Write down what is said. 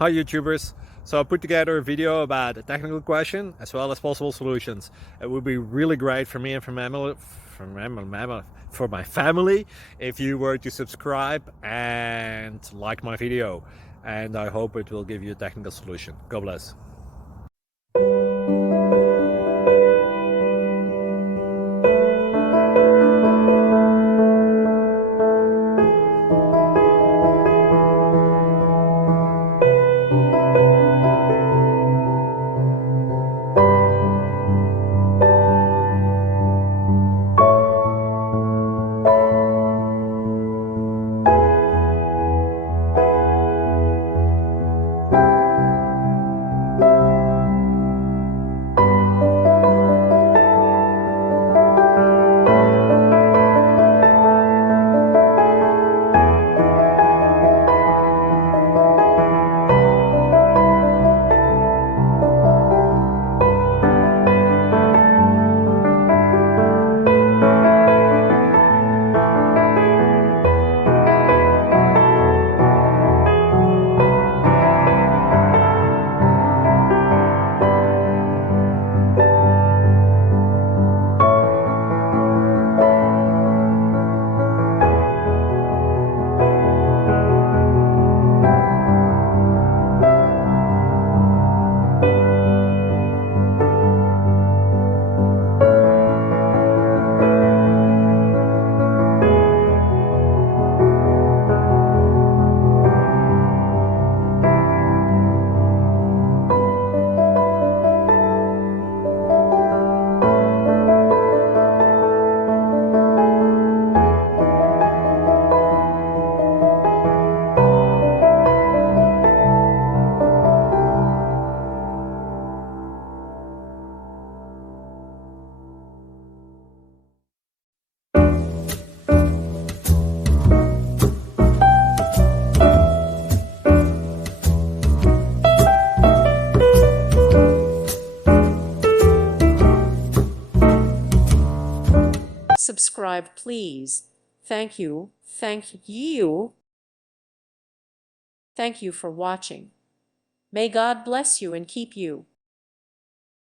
Hi YouTubers! So I put together a video about a technical question as well as possible solutions. It would be really great for me and for my family if you were to subscribe and like my video. And I hope it will give you a technical solution. God bless. Subscribe, please. Thank you. Thank you. Thank you for watching. May God bless you and keep you.